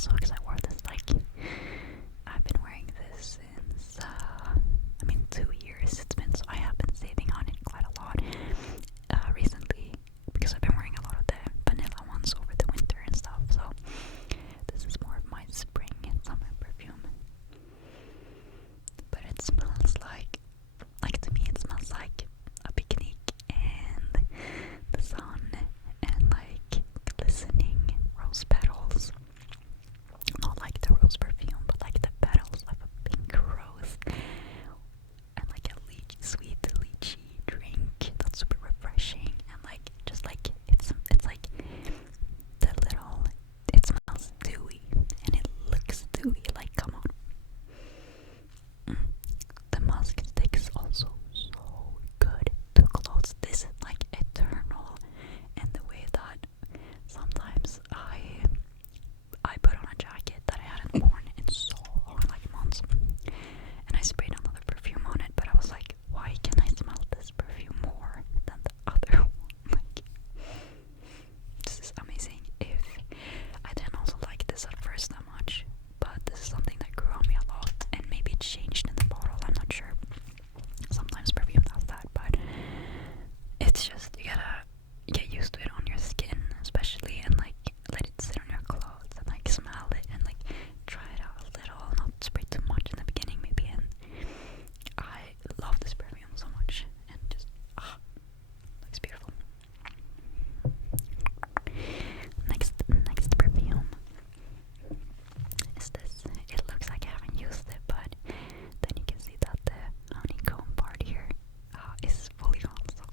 also because I wore this, like, I've been wearing this since, 2 years it's been, so I have been saving on it quite a lot recently, because I've been wearing a lot of the vanilla ones over the winter and stuff, so this is more of my spring and summer perfume. But it smells like to me it smells like a picnic and the sun and like glistening rose petals. Not like the rose perfume, but like the petals of a pink rose. And like a sweet lychee drink that's super refreshing, and like just like it's like the little, it smells dewy and it looks dewy, like come on. The musk sticks also so good to clothes. This is like eternal, and the way that sometimes I put on a jacket that I hadn't worn in so long, like months, and I sprayed another perfume on it, but I was like, why can I smell this perfume more than the other one? Like, this is amazing. If I didn't also like this at first that much, but this is something that grew on me a lot, and maybe it changed in the bottle, I'm not sure. Sometimes perfume does that, but it's just, you gotta get used to it on your skin, especially, and like let it sit on your clothes and like smell it and like try it out a little, not spray too much in the beginning maybe. And I love this perfume so much, and just looks beautiful. Next perfume is this. It looks like I haven't used it, but then you can see that the honeycomb part here is fully gone. So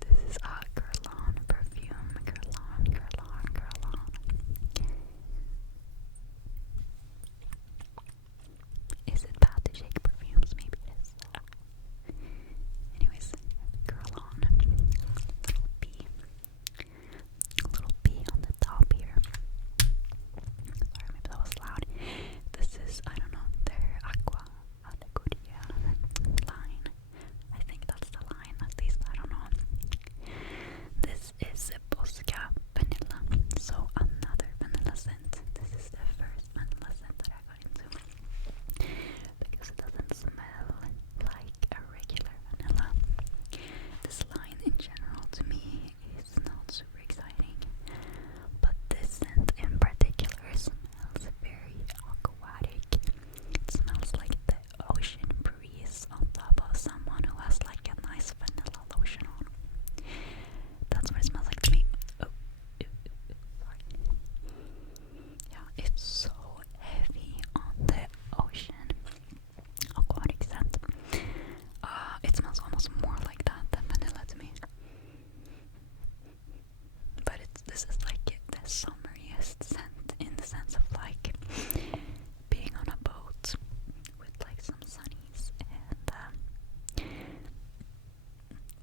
this is a Guerlain perfume. Guerlain. Is it bad to shake perfumes? Maybe it is. Anyways, Guerlain. Little B on the top here. Sorry, maybe that was loud. This is, I don't know, their Aqua Allegoria line. I think that's the line, at least, I don't know. This is Bosca Vanilla, so another vanilla scent. This is the first vanilla scent that I got into, because it doesn't smell like a regular vanilla. This line in general to me is not super exciting, but this scent in particular smells very aquatic. It smells like the ocean breeze on top of someone who has like a nice vanilla lotion on. That's what it smells like to me. Sorry. Yeah, it's so heavy on the ocean aquatic scent. It smells almost more like that than vanilla to me. But this is like the summeriest scent, in the sense of like being on a boat with like some sunnies and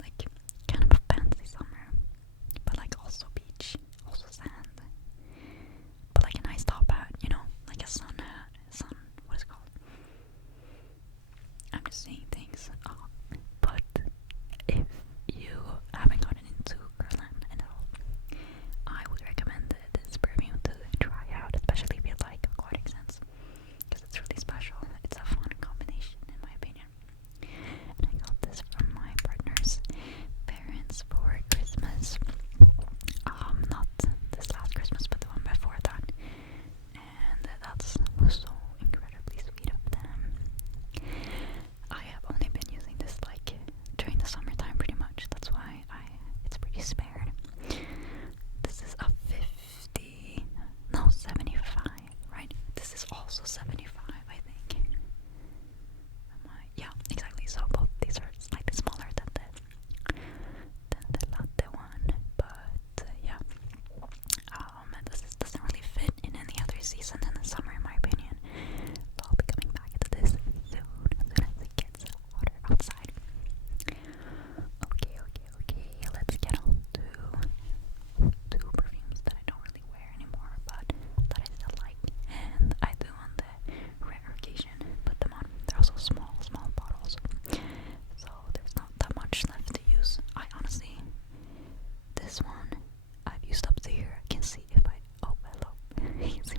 like kind of a fancy summer, but like also beach, also sand, but like a nice top hat, you know, like a sun hat, what is it called? I'm just saying things. But if you haven't gotten into Guerlain at all, I would recommend this perfume to try out, especially if you like aquatic scents, because it's really special. It's a fun combination in my opinion. And I got this from my partner's parents for Christmas. Not this last Christmas, but the one before that. And that was so incredibly sweet of them. I have only been using this like during the summertime pretty much. That's why it's pretty spared. This is a 75, right? This is also 75, I think. Yeah, exactly. So both these are slightly smaller than the latte one, but yeah. This doesn't really fit in any other season than the summer, in my opinion. So I'll be coming back to this soon, as soon as it gets hotter outside. Okay, let's get on to two perfumes that I don't really wear anymore, but that I still like, and I do on the rare occasion put them on. They're also small bottles, so there's not that much left to use. I honestly, this one I've used up to here. I can see if I, oh hello, you can see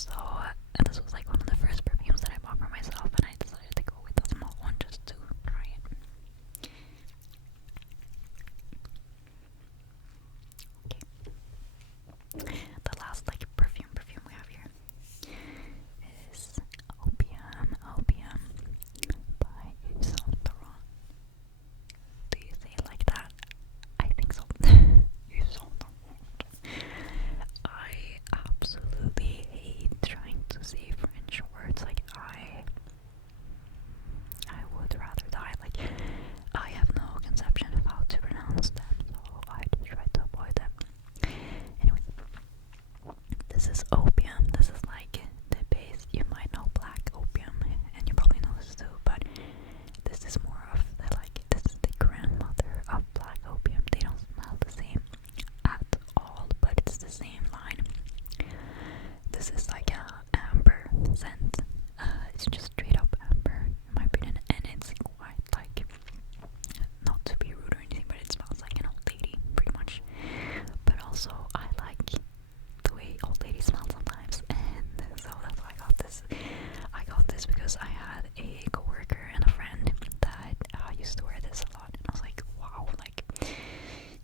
So this was like one of the first perfumes that I bought for myself, and I decided to go with the small one just to try it. Okay. The last like perfume we have here is Opium by Yves Saint Laurent. Do you say it like that? I think so. Yves Saint Laurent. I absolutely hate trying to say French words. Like I would rather die. Like I have no conception of how to pronounce them, so I try to avoid them. Anyways, this is Opium. This is like the base. You might know black opium, and you probably know this too, but this is more of the like, this is the grandmother of black opium. They don't smell the same at all, but it's the same line. This is like a amber scent. It's just straight up amber, in my opinion, and it's quite like, not to be rude or anything, but it smells like an old lady, pretty much. But also, I like the way old ladies smell sometimes, and so that's why I got this. I got this because I had a coworker and a friend that used to wear this a lot, and I was like, wow, like,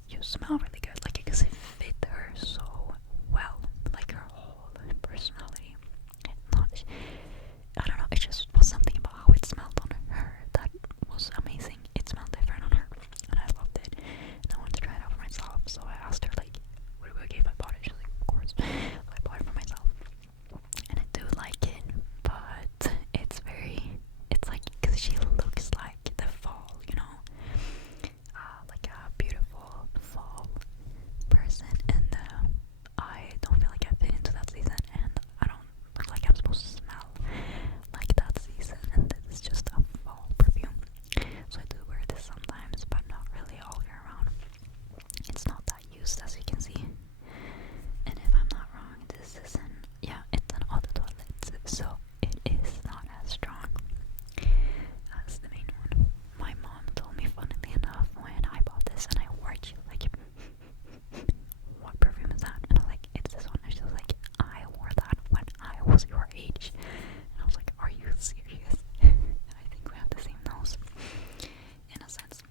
you smell really good, like, because it fit her so well, like her whole personality. Not, I don't know, it just was something about how it smelled on her that was amazing. It smelled different on her, and I loved it, and I wanted to try it out for myself. So I asked her, like, would it be okay if I bought it? She's like, of course. So I bought it for myself, and I do like it, but it's very, it's like, because she looks like the fall, you know, like a beautiful fall person, and I don't feel like I fit into that season, and I don't look like I'm supposed to smell like that season, and this is just a fall perfume. So I do wear this sometimes, but not really all year round. It's not that used, as you can see. And if I'm not wrong, this is it's an eau de toilette, so it is not as strong as the main one. My mom told me, funnily enough, when I bought this and I wore it, she was like, what perfume is that? And I was like, it's this one. And she was like, I wore that when I was your age. And I was like, are you serious? I think we have the same nose, in a sense.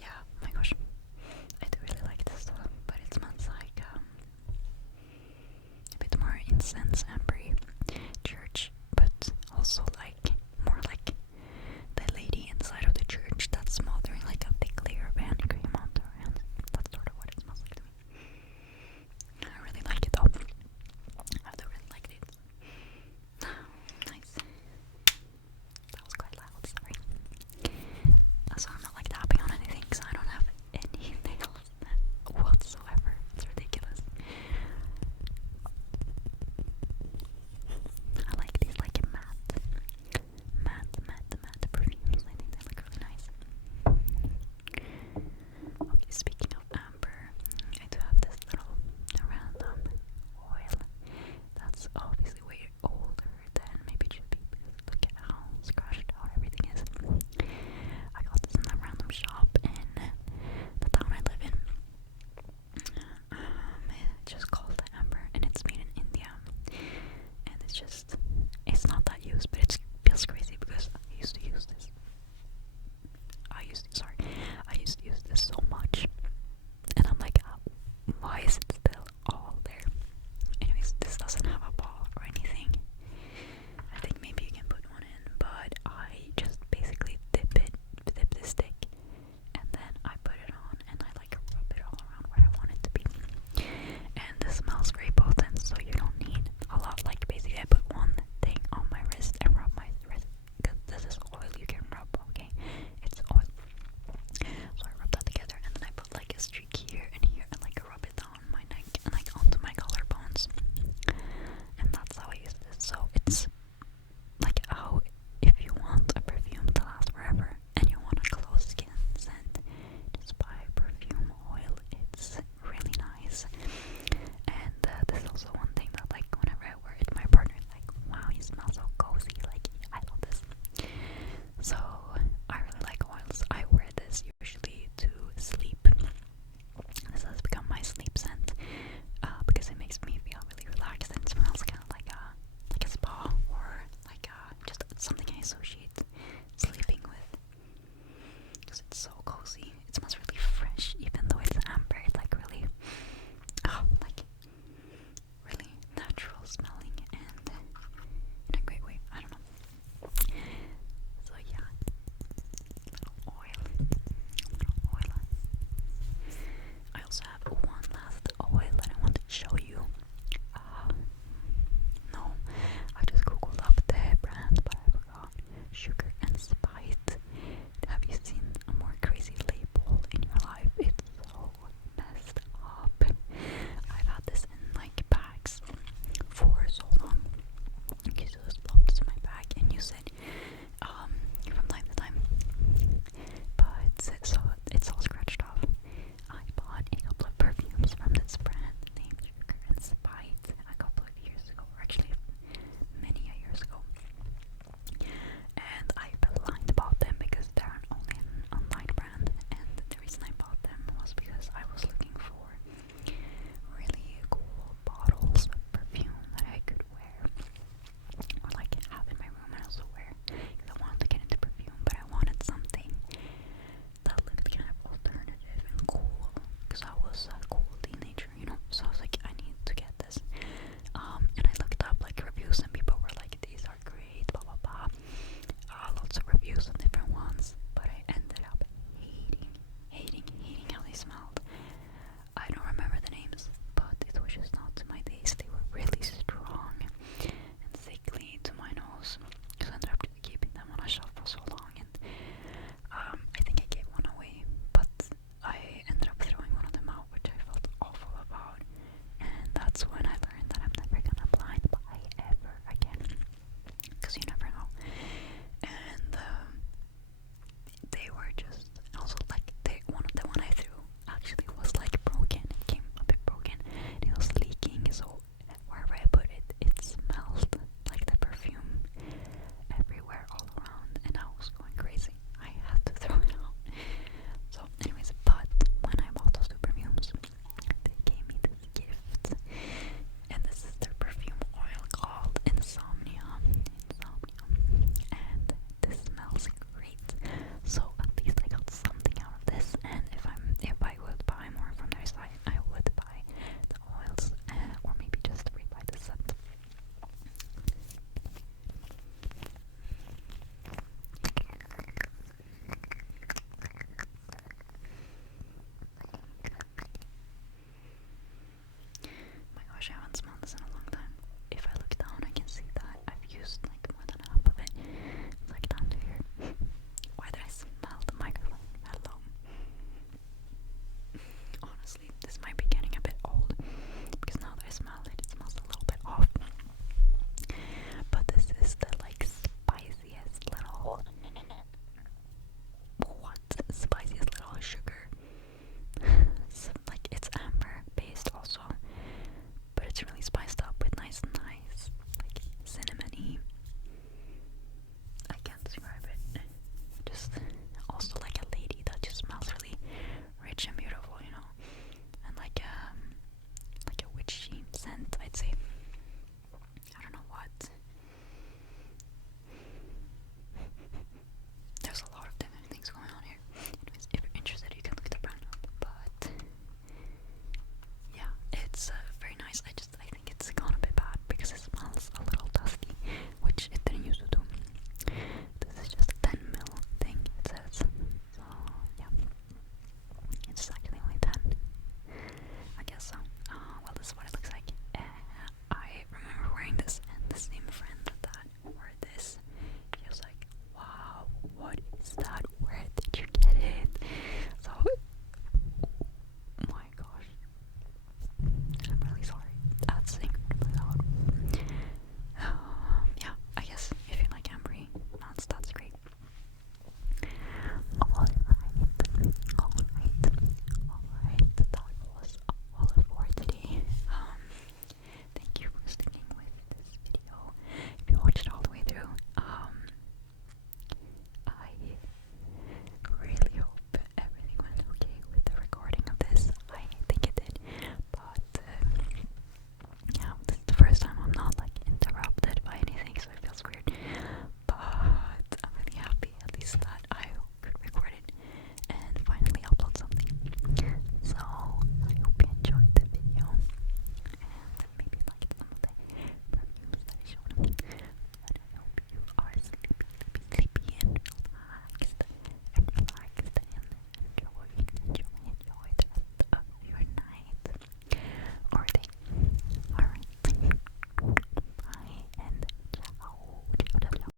Yeah, oh my gosh, I do really like this one, but it smells like a bit more incense, ambery, church, but also like more like the lady inside of the church that's smothering like a thick layer of hand cream onto her hands. That's sort of what it smells like to me. I really like it though. I do really like it. Nice. That was quite loud, sorry. So I'm not like tapping on anything because I don't have any nails whatsoever. It's ridiculous. I like these like matte perfumes. I think they look really nice. Okay, speaking of amber, I do have this little random oil that's obviously way older than maybe it should be, because look at how scratched out everything is. I got this in a random shop in the town I live in. It's just called Amber, and it's made in India. And it's not that used, but it feels crazy because I used to use this. I used to use this so much, and I'm like, why is it still all there? Anyways, this doesn't have a ball or anything. I think maybe you can put one in, but I just basically dip the stick, and then I put it on, and I like rub it all around where I want it to be. And this smells very potent, so you don't need a lot. Like basically I put one